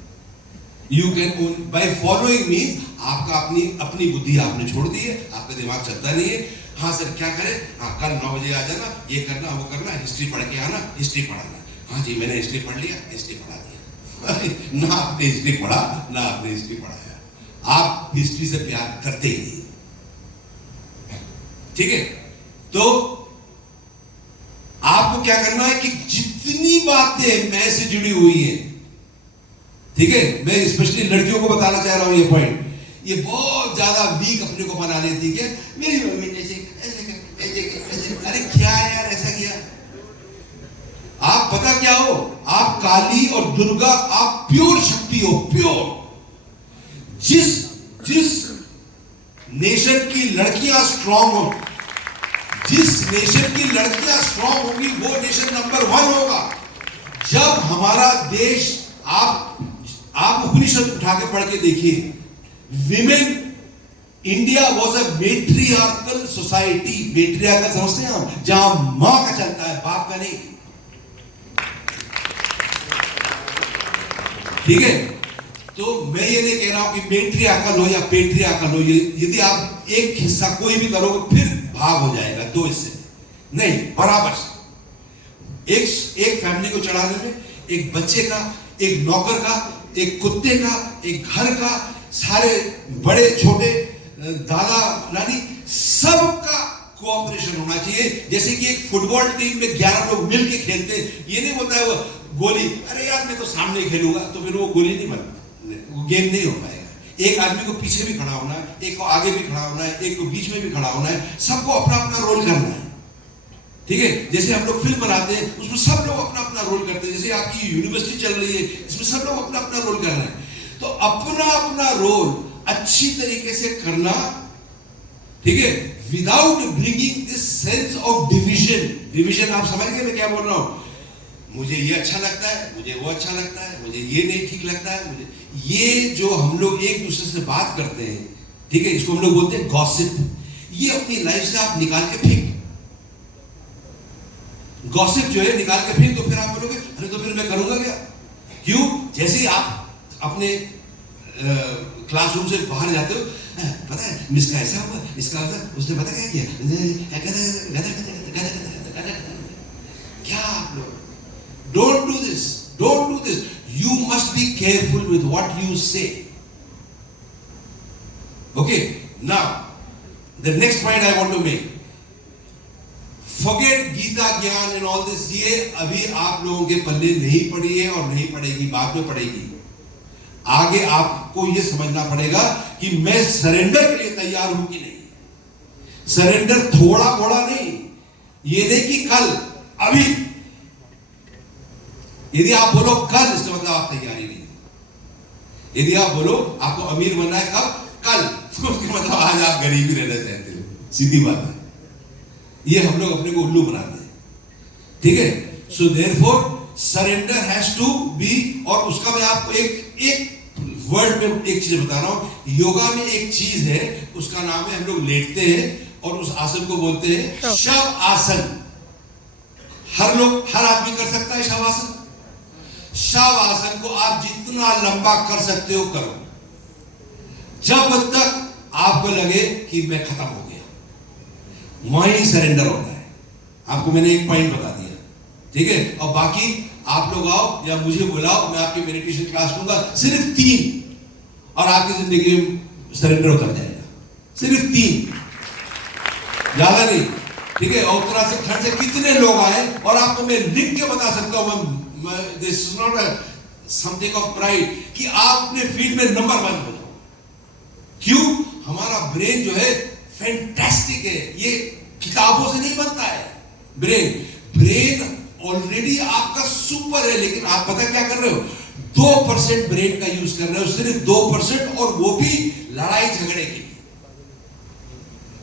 you can by following means आपका अपनी बुद्धि आपने छोड़ दी है, आपका दिमाग चलता नहीं है। हाँ सर क्या करें, हाँ कल 9 बजे आ जाना, ये करना वो करना, हिस्ट्री पढ़ के आना, हिस्ट्री पढ़ाना। हाँ जी मैंने हिस्ट्री पढ़ लिया, हिस्ट्री पढ़ा दिया। ना आपने हिस्ट्री पढ़ा ना आपने हिस्ट्री पढ़ाया, आप हिस्ट्री से प्यार करते ही नहीं। ठीक है, तो आपको क्या करना है कि जितनी बातें मैं से जुड़ी हुई हैं, ठीक है, मैं स्पेशली लड़कियों को बताना चाह रहा हूं ये पॉइंट, ये बहुत ज्यादा वीक अपने को बना लेती है, मेरी मम्मी ने ऐसे, अरे क्या यार ऐसा किया। आप पता क्या हो, आप काली और दुर्गा, आप प्योर शक्ति हो, प्योर। जिस नेशन की लड़कियां स्ट्रांग हो, जिस नेशन की लड़कियां स्ट्रांग होगी वो नेशन नंबर 1 होगा। जब हमारा देश, आप उपनिषद उठा के पढ़ के देखिए, women India was a matriarchal society. Matriarchal समझते हैं हम, जहां मां का चलता है, बाप का नहीं। ठीक है, तो मैं ये नहीं कह रहा हूं कि मेट्रियार्कल हो या पेट्रियार्कल हो, यदि आप एक हिस्सा कोई भी करोगे फिर भाग हो जाएगा, 2 हिस्से नहीं, बराबर से। एक फैमिली को चलाने में एक बच्चे का, एक नौकर का, एक कुत्ते का, एक घर का, सारे बड़े छोटे, दादा नानी, सबका कोऑपरेशन होना चाहिए। जैसे कि एक फुटबॉल टीम में 11 लोग मिलके खेलते, ये नहीं बोलता है वो गोली, अरे यार मैं तो सामने खेलूंगा, तो फिर वो गोली नहीं बन, वो गेम नहीं हो पाएगा। एक आदमी को पीछे भी खड़ा होना है, एक को आगे भी खड़ा होना है, एक को बीच में भी खड़ा होना है, सबको अपना अपना रोल करना है। ठीक है, जैसे हम लोग फिल्म बनाते हैं, उसमें सब लोग अपना अपना रोल करते हैं। जैसे आपकी यूनिवर्सिटी चल रही है, इसमें सब लोग अपना अपना रोल कर रहे हैं, तो अपना अपना रोल अच्छी तरीके से करना, ठीक है, without bringing this sense of division. Division आप समझ गए मैं क्या बोल रहा हूं? मुझे ये अच्छा लगता है, मुझे वो अच्छा लगता है, मुझे ये नहीं ठीक लगता है, मुझे ये जो हम लोग एक दूसरे से बात करते हैं, ठीक है, इसको हम लोग बोलते हैं गॉसिप। ये अपनी लाइफ से आप निकाल के फेंक, गॉसिप जो है निकाल के फेंक, तो फिर आप बोलोगे अरे तो फिर मैं करूंगा क्या? क्यों? जैसे ही आप अपने क्लासरूम से बाहर जाते हो, पता है मिस का ऐसा हुआ, इसका ऐसा, उसने पता क्या किया, क्या आप लोग don't do this, don't do this. You must be careful with what you say. Okay, now the next point I want to make, forget Gita ज्ञान and all this, ये अभी आप लोगों के पल्ले नहीं पड़ी है और नहीं पड़ेगी, बाद में पड़ेगी। आगे आपको ये समझना पड़ेगा कि मैं सरेंडर के लिए तैयार हूं कि नहीं। सरेंडर थोड़ा मोड़ा नहीं, ये नहीं कि कल, अभी। यदि आप बोलो कल, इसका मतलब आप तैयारी नहीं। यदि आप बोलो आपको अमीर बनना है कब? कल, तो उसका मतलब आज आप गरीब ही रहना चाहते हो, सीधी बात है। ये हम लोग अपने को उल्लू बनाते हैं, ठीक है। So therefore surrender has to be, और उसका मैं आपको एक वर्ड में एक चीज बता रहा हूं। योगा में एक चीज है, उसका नाम है, हम लोग लेटते हैं और उस आसन को बोलते हैं शव आसन। हर आदमी कर सकता है शव आसन। शव आसन को आप जितना लंबा कर सकते हो करो, जब तक आपको लगे कि मैं खत्म हो गया, वहीं सरेंडर होता है। आपको मैंने एक पॉइंट बता दिया, ठीक है। और बाकी आप लोग आओ या मुझे बुलाओ, मैं आपकी मेडिटेशन क्लास लूंगा, सिर्फ 3, और आपकी जिंदगी में सरेंडर उतर जाएगा। सिर्फ 3, ज्यादा नहीं, ठीक है। और उत्तराखंड से कितने लोग आए, और आपको मैं लिख के बता सकता हूं, this is not something of pride, कि आप अपने फील्ड में नंबर 1 हो जाओ। क्यों? हमारा ब्रेन जो है फैंटास्टिक है, ये किताबों से नहीं बनता है। ब्रेन ऑलरेडी आपका सुपर है, लेकिन आप पता क्या कर रहे हो? 2% ब्रेन का यूज कर रहे हो, सिर्फ 2%, और वो भी लड़ाई झगड़े के लिए।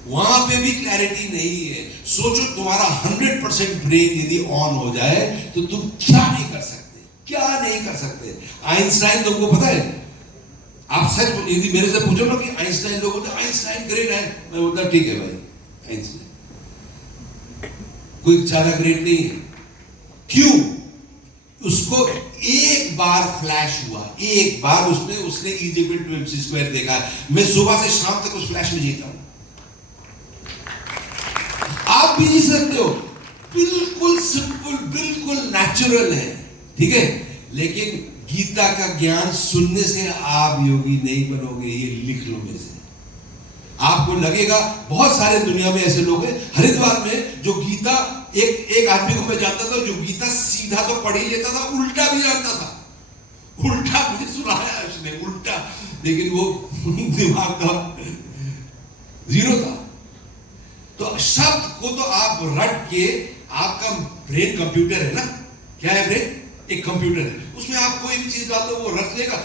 वहां पे भी क्लैरिटी नहीं है। सोचो तुम्हारा 100% ब्रेन यदि ऑन हो जाए तो तुम क्या नहीं कर सकते, क्या नहीं कर सकते। आइंस्टाइन, तुमको पता है, आप सच यदि मेरे से पूछो ना कि आइंस्टाइन, लोग बोलते आइंस्टाइन ग्रेट है, मैं बोलता ठीक है भाई, आइंस्टाइन कोई ज्यादा ग्रेट नहीं है। क्यों? उसको एक बार फ्लैश हुआ, एक बार उसने E=mc² देखा। मैं सुबह से शाम तक उस फ्लैश में जीता हूं। आप भी जी सकते हो, बिल्कुल सिंपल, बिल्कुल नेचुरल है, ठीक है। लेकिन गीता का ज्ञान सुनने से आप योगी नहीं बनोगे, ये लिख लो में से। आपको लगेगा बहुत सारे दुनिया में ऐसे लोग हैं, हरिद्वार में जो गीता, एक आदमी को मैं जानता था जो गीता सीधा तो पढ़ ही लेता था, उल्टा भी जानता था। उल्टा मुझे सुनाया उसने, उल्टा, लेकिन वो दिमाग का जीरो था। तो शब्द को तो आप रट के, आपका ब्रेन कंप्यूटर है ना, क्या है ब्रेन? एक कंप्यूटर है, उसमें आप कोई भी चीज डाल दो वो रट लेगा,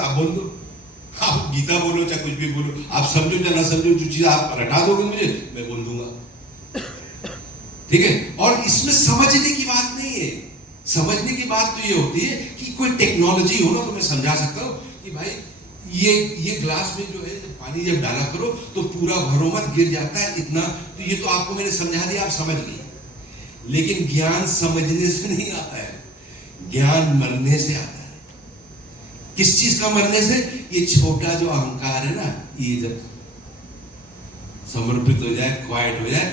आप बोल दो, आप गीता बोलो चाहे कुछ भी बोलो, आप समझो चाहे ना समझो, जो चीज आप रटा दोगे मुझे, मैं बोल दूंगा, ठीक है। और इसमें समझने की बात नहीं है। समझने की बात तो ये होती है कि कोई टेक्नोलॉजी हो ना, तो मैं समझा सकता हूँ कि भाई ये ग्लास में जो है पानी जब डाला करो तो पूरा भरो मत, गिर जाता है इतना, तो ये तो आपको मैंने समझा दिया, आप समझ लिए। लेकिन ज्ञान समझने से नहीं आता है, ज्ञान मरने से आता है। किस चीज का मरने से? ये छोटा जो अहंकार है ना, ये जब समर्पित हो जाए, क्वाइट हो जाए,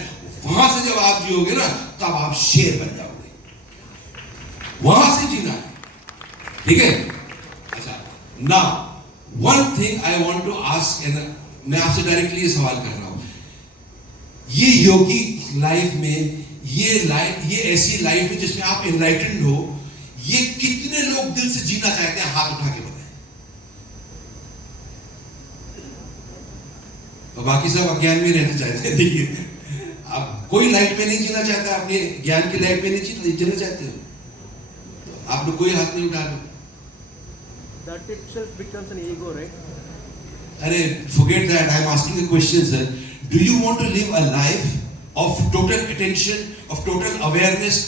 वहां से जब आप जियोगे ना, तब आप शेर बन जाओगे। वहां से जीना है, ठीक है। अच्छा, now one thing I want to ask, मैं आपसे डायरेक्टली ये सवाल कर रहा हूं, ये योगी लाइफ में, ये ऐसी लाइफ है जिसमें आप एनलाइटेंड हो, ये कितने लोग दिल से जीना चाहते हैं? हाथ उठा के बताएं। तो बाकी सब अज्ञान में रहना चाहते हैं। देखिए, आप कोई लाइफ में नहीं जीना चाहता, अपने ज्ञान की लाइफ में नहीं जीना चाहते हो, तो आप लोग कोई हाथ नहीं उठा रहे। That itself becomes an ego, right? अरे forget that, I am asking a question, sir. Do you want to live a life of total attention, of total awareness,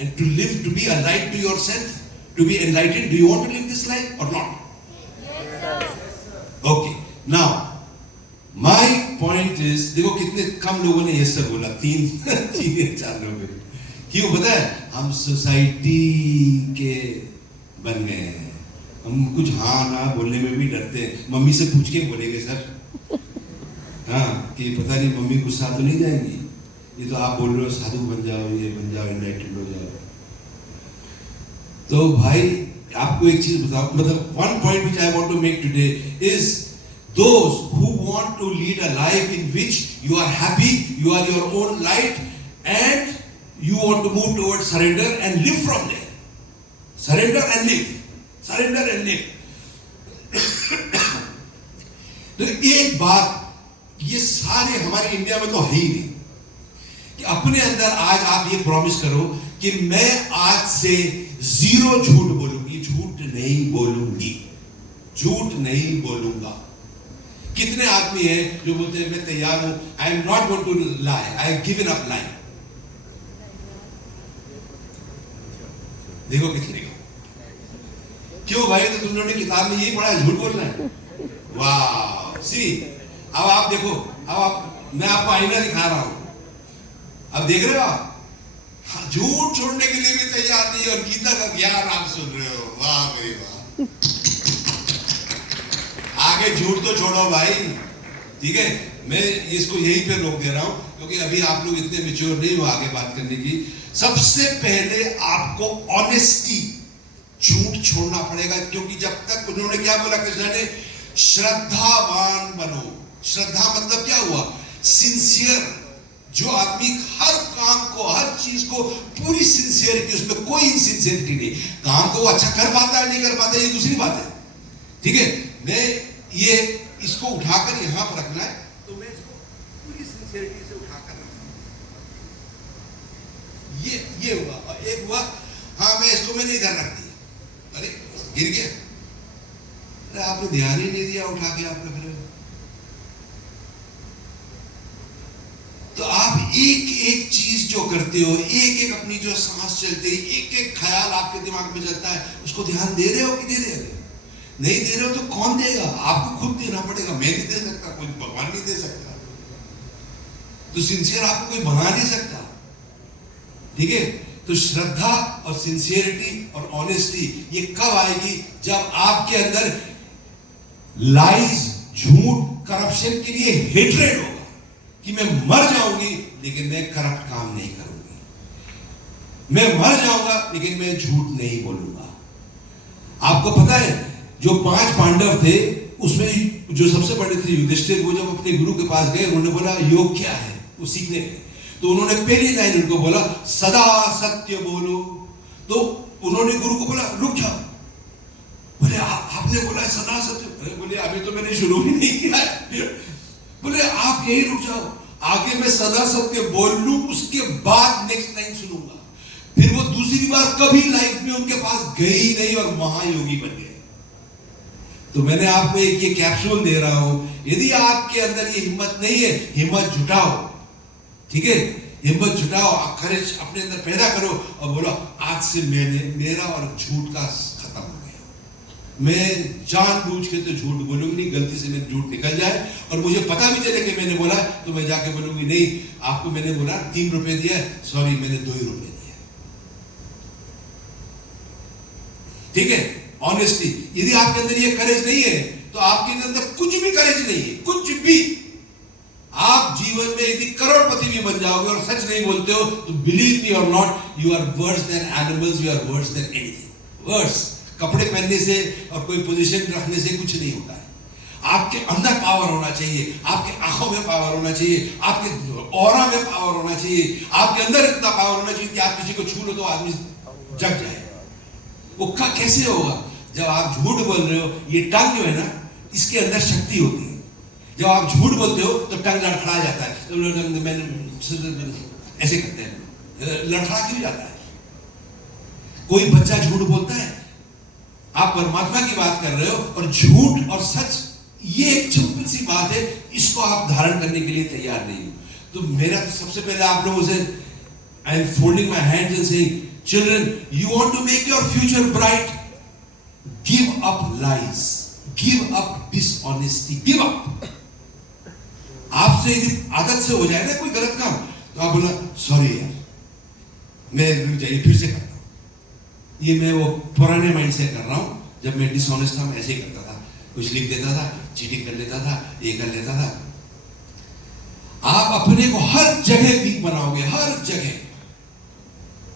and to be a light to yourself, to be enlightened? Do you want to live this life or not? Yes, sir. Okay. Now, my point is, देखो कितने कम लोगों ने yes sir बोला, तीन या चार लोग। क्यों पता है? हम सोसाइटी के बन गए हैं, हम कुछ हाँ ना बोलने में भी डरते हैं। मम्मी से पूछ के बोलेंगे सर, हाँ, कि पता नहीं मम्मी गुस्सा तो नहीं जाएंगी, ये तो आप बोल रहे हो साधु बन जाओ, ये बन जाओ, एनलाइटेंड हो जाओ। तो भाई आपको एक चीज बताओ, मतलब one point which I want to make today is those who want to lead a life in which you are happy, you are your own light, and you want to move towards surrender and live from there. Surrender and live, surrender and live. तो एक बात, ये सारे हमारे India में तो है ही नहीं, कि अपने अंदर आज आप ये प्रॉमिस करो कि मैं आज से 0 झूठ बोलूंगी, झूठ नहीं बोलूंगी, झूठ नहीं बोलूंगा। कितने आदमी हैं जो बोलते हैं मैं तैयार हूं, I am not going to lie, I have given up lying. देखो कितने को, क्यों भाई? तो तुम लोगों ने किताब में यही पढ़ा है, झूठ बोलना है। वाह, सी, अब आप देखो, अब आप, मैं आपको आईना दिखा रहा हूं, अब देख रहे हो आप, झूठ छोड़ने के लिए भी तैयार नहीं, और गीता का ज्ञान आप सुन रहे हो। वाह मेरी वाह। आगे झूठ तो छोड़ो भाई, ठीक है। मैं इसको यहीं पे रोक दे रहा हूं, क्योंकि अभी आप लोग इतने मैच्योर नहीं हो आगे बात करने की। सबसे पहले आपको ऑनेस्टी, झूठ छोड़ना पड़ेगा, क्योंकि जब तक, उन्होंने क्या बोला कृष्ण ने? श्रद्धावान बनो। श्रद्धा मतलब क्या हुआ? सिंसियर। जो आदमी हर काम को, हर चीज को पूरी सिंसियरिटी, उसमें कोई इनसिंसियरिटी नहीं, काम को वो अच्छा कर पाता है नहीं कर पाता है ये दूसरी बात है, ठीक है। मैं ये इसको उठाकर यहां पर रखना है, तो मैं इसको पूरी सिंसियरिटी से उठाकर रखूंगा। ये हुआ, और एक हुआ, हाँ मैं इसको मैंने इधर रख दिया, अरे गिर गया, अरे आपने ध्यान ही नहीं दिया, उठा के आप रख रहे हो। तो आप एक एक चीज जो करते हो, एक एक अपनी जो सांस चलती है, एक एक ख्याल आपके दिमाग में चलता है, उसको ध्यान दे रहे हो कि नहीं दे रहे हो? नहीं दे रहे हो तो कौन देगा? आपको खुद देना पड़ेगा। मैं नहीं दे सकता, कोई भगवान नहीं दे सकता, तो सिंसियर आपको कोई बना नहीं सकता, ठीक है। तो श्रद्धा और सिंसियरिटी और ऑनेस्टी ये कब आएगी? जब आपके अंदर लाइज, झूठ, करप्शन के लिए हेट्रेड होगा, कि मैं मर जाऊंगी लेकिन मैं करप्ट काम नहीं करूंगी, मैं मर जाऊंगा लेकिन मैं झूठ नहीं बोलूंगा। आपको पता है जो 5 पांडव थे उसमें जो सबसे बड़े थे युधिष्ठिर, वो जब अपने गुरु के पास गए उन्होंने बोला योग क्या है, वो सीखने गए, तो उन्होंने पहली लाइन उनको बोला सदा सत्य बोलो। तो उन्होंने गुरु को बोला रुक जाओ, बोले आपने बोला सदा सत्य, बोले अभी तो मैंने शुरू ही नहीं किया है, बोले आप यही रुक जाओ, आगे मैं सदा सत्य बोल लूं उसके बाद नेक्स्ट लाइन सुनूंगा। फिर वो दूसरी बार कभी लाइफ में उनके पास गए ही नहीं और महायोगी बन गए। तो मैंने आपको एक ये कैप्सूल दे रहा हूं, यदि आपके अंदर ये हिम्मत नहीं है, हिम्मत जुटाओ, ठीक है, हिम्मत जुटाओ, करेज अपने अंदर पैदा करो और बोलो आज से मेरा और झूठ का खत्म हो गया, मैं जानबूझ के तो झूठ बोलूंगी नहीं, गलती से मेरे झूठ निकल जाए और मुझे पता भी चले कि मैंने बोला तो मैं जाके बोलूंगी नहीं आपको मैंने बोला 3 रुपए दिया, सॉरी मैंने 2 ही रुपए दिए, ठीक है, ऑनेस्टी। यदि आपके अंदर ये करेज नहीं है तो आपके अंदर कुछ भी करेज नहीं है, कुछ भी। आप जीवन में यदि करोड़पति भी बन जाओगे और सच नहीं बोलते हो तो बिलीव मी और नॉट, you are worse than animals, you are worse than anything. Worse कपड़े पहनने से और कोई पोजीशन रखने से कुछ नहीं होता है। आपके अंदर पावर होना चाहिए, आपके आंखों में पावर होना चाहिए, आपके ऑरा में पावर होना चाहिए, आपके अंदर इतना पावर होना चाहिए कि आप किसी को छू लो तो आदमी जग जाए। वो कैसे होगा? जब आप झूठ बोल रहे हो, ये टंग जो है ना, इसके अंदर शक्ति होती है। जब आप झूठ बोलते हो तो टंग लड़खड़ा जाता है, ऐसे करते हैं, लड़खड़ा क्यों जाता है? कोई बच्चा झूठ बोलता है, आप परमात्मा की बात कर रहे हो और झूठ और सच ये एक सिंपल सी बात है, इसको आप धारण करने के लिए तैयार नहीं हो। तो मेरा तो सबसे पहले आप लोगों से I am folding my hands and saying children you want to make your future bright, give up lies, give up dishonesty, give up. आपसे यदि आदत से हो जाए ना कोई गलत काम तो आप बोला सॉरी यार मैं रुक जाइए फिर से करता हूं। ये मैं वो पुराने माइंड से कर रहा हूं, जब मैं डिसऑनेस्ट था मैं ऐसे ही करता था, कुछ लिख देता था, चीटिंग कर लेता था, ये कर लेता था। आप अपने को हर जगह वीक बनाओगे, हर जगह,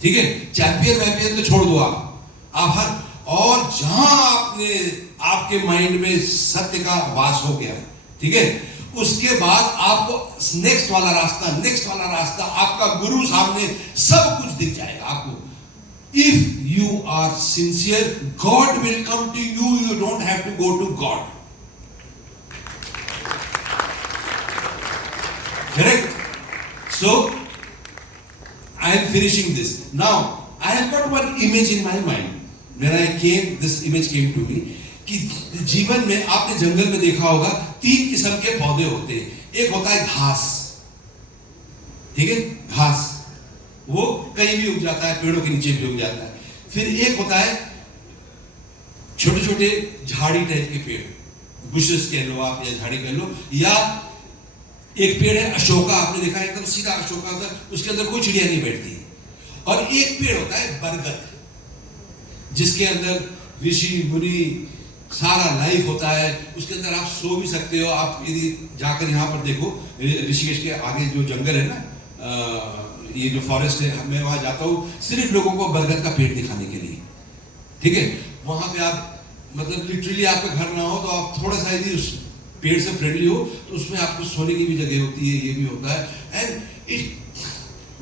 ठीक है। चैंपियन वैम्पियन तो छोड़ दो आप हर, और जहां आपके माइंड में सत्य का वास हो गया, ठीक है, उसके बाद आपको नेक्स्ट वाला रास्ता, आपका गुरु सामने सब कुछ दिख जाएगा आपको। If you are sincere God will come to you, you don't have to go to God, correct? So I am finishing this now. I have got one image in my mind, when I came, this image came to me, कि जीवन में आपने जंगल में देखा होगा 3 किस्म के पौधे होते हैं। एक होता है घास, ठीक है, घास वो कहीं भी उग जाता है, पेड़ों के नीचे भी उग जाता है। फिर एक होता है छोटे छोटे झाड़ी टाइप के पेड़, बुशेस कह लो आप या झाड़ी कह लो, या एक पेड़ है अशोका, आपने देखा है एकदम सीधा अशोका होता है, उसके अंदर कोई चिड़िया नहीं बैठती। और एक पेड़ होता है बरगद, जिसके अंदर ऋषि मुनि सारा लाइफ होता है, उसके अंदर आप सो भी सकते हो। आप यदि जाकर यहाँ पर देखो, ऋषिकेश के आगे जो जंगल है ना, ये जो फॉरेस्ट है, मैं वहाँ जाता हूँ सिर्फ लोगों को बरगद का पेड़ दिखाने के लिए, ठीक है। वहाँ पे आप मतलब लिटरली आपका घर ना हो तो आप थोड़ा सा यदि उस पेड़ से फ्रेंडली हो तो उसमें आपको सोने की भी जगह होती है, ये भी होता है। एंड इट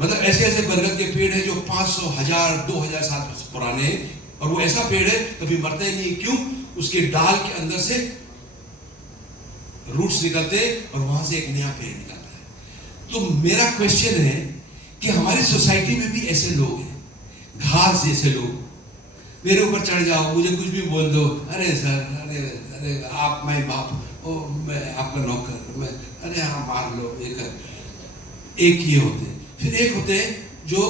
मतलब ऐसे ऐसे बरगद के पेड़ है जो 500, 1000, 2000 साल पुराने हैं, और वो ऐसा पेड़ है कभी मरता ही नहीं। क्यों? उसके डाल के अंदर से रूट्स निकलते और वहां से एक नया पेड़ निकलता है। तो मेरा क्वेश्चन है कि हमारी सोसाइटी में भी ऐसे लोग हैं, घास जैसे लोग, मेरे ऊपर चढ़ जाओ, मुझे कुछ भी बोल दो, अरे सर, अरे आप मैं बाप, ओ मैं आपका नौकर, मैं अरे हाँ मार लो, एक ये होते हैं। फिर एक होते हैं जो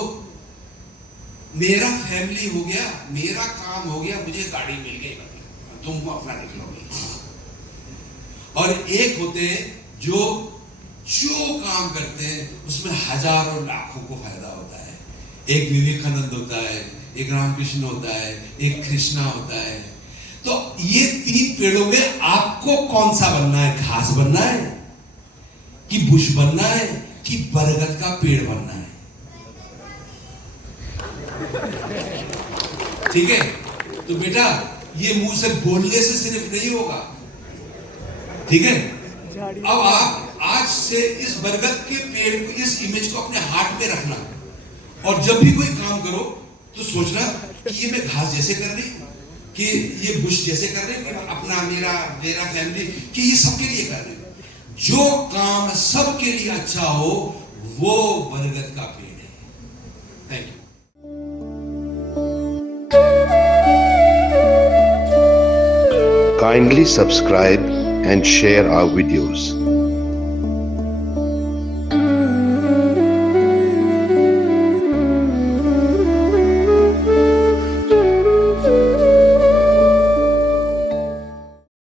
मेरा फैमिली हो गया, मेरा काम हो गया, मुझे गाड़ी मिल गई, तुम अपना निकलोगे। और एक होते हैं जो काम करते हैं उसमें हजारों लाखों को फायदा होता है। एक विवेकानंद होता है, एक रामकृष्ण होता है, एक कृष्णा होता है। तो ये 3 पेड़ों में आपको कौन सा बनना है? घास बनना है कि बुश बनना है कि बरगद का पेड़ बनना है? ठीक है, तो बेटा ये मुंह से बोलने से सिर्फ नहीं होगा, ठीक है? अब आप आज से इस बरगद के पेड़ को, इस इमेज को अपने हार्ट में रखना, और जब भी कोई काम करो तो सोचना कि ये मैं घास जैसे कर रही हूं, कि ये बुश जैसे कर रहे हैं, अपना मेरा फैमिली, कि ये सबके लिए कर रहे हैं। जो काम सबके लिए अच्छा हो वो बरगद का पेड़ है। Thank you. Kindly subscribe and share our videos.